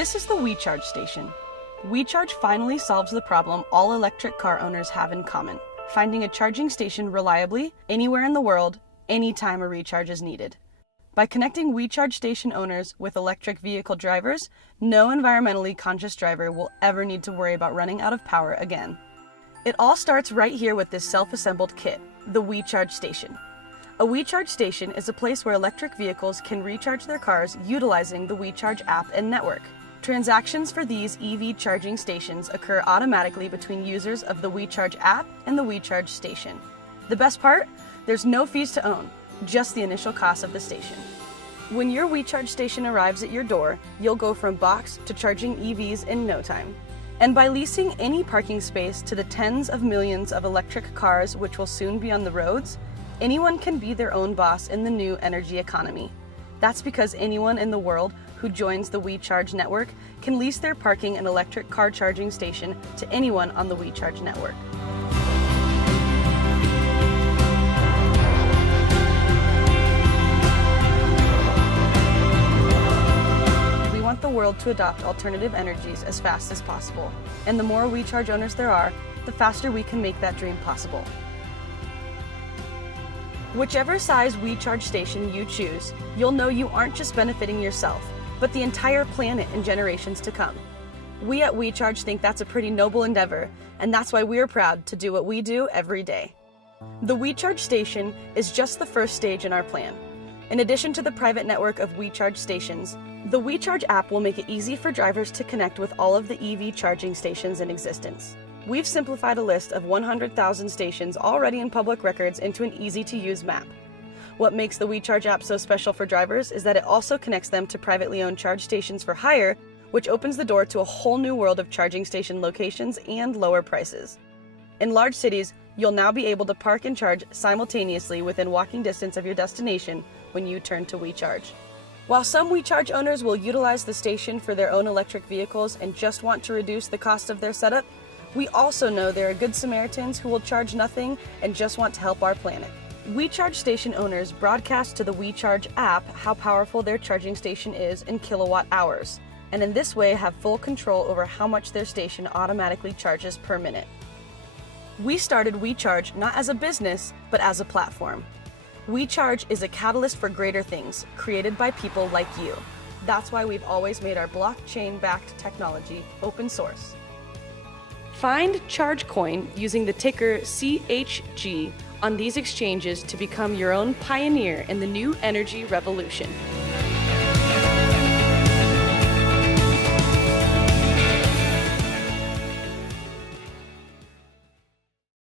This is the WeCharge station. WeCharge finally solves the problem all electric car owners have in common: finding a charging station reliably, anywhere in the world, anytime a recharge is needed. By connecting WeCharge station owners with electric vehicle drivers, no environmentally conscious driver will ever need to worry about running out of power again. It all starts right here with this self-assembled kit, the WeCharge station. A WeCharge station is a place where electric vehicles can recharge their cars utilizing the WeCharge app and network. Transactions for these EV charging stations occur automatically between users of the WeCharge app and the WeCharge station. The best part? There's no fees to own, just the initial cost of the station. When your WeCharge station arrives at your door, you'll go from box to charging EVs in no time. And by leasing any parking space to the tens of millions of electric cars which will soon be on the roads, anyone can be their own boss in the new energy economy. That's because anyone in the world who joins the WeCharge network can lease their parking and electric car charging station to anyone on the WeCharge network. We want the world to adopt alternative energies as fast as possible, and the more WeCharge owners there are, the faster we can make that dream possible. Whichever size WeCharge station you choose, you'll know you aren't just benefiting yourself, but the entire planet and generations to come. We at WeCharge think that's a pretty noble endeavor, and that's why we're proud to do what we do every day. The WeCharge station is just the first stage in our plan. In addition to the private network of WeCharge stations, the WeCharge app will make it easy for drivers to connect with all of the EV charging stations in existence. We've simplified a list of 100,000 stations already in public records into an easy-to-use map. What makes the WeCharge app so special for drivers is that it also connects them to privately owned charge stations for hire, which opens the door to a whole new world of charging station locations and lower prices. In large cities, you'll now be able to park and charge simultaneously within walking distance of your destination when you turn to WeCharge. While some WeCharge owners will utilize the station for their own electric vehicles and just want to reduce the cost of their setup, we also know there are good Samaritans who will charge nothing and just want to help our planet. WeCharge station owners broadcast to the WeCharge app how powerful their charging station is in kilowatt hours, and in this way have full control over how much their station automatically charges per minute. We started WeCharge not as a business, but as a platform. WeCharge is a catalyst for greater things, created by people like you. That's why we've always made our blockchain-backed technology open source. Find ChargeCoin using the ticker CHG on these exchanges to become your own pioneer in the new energy revolution.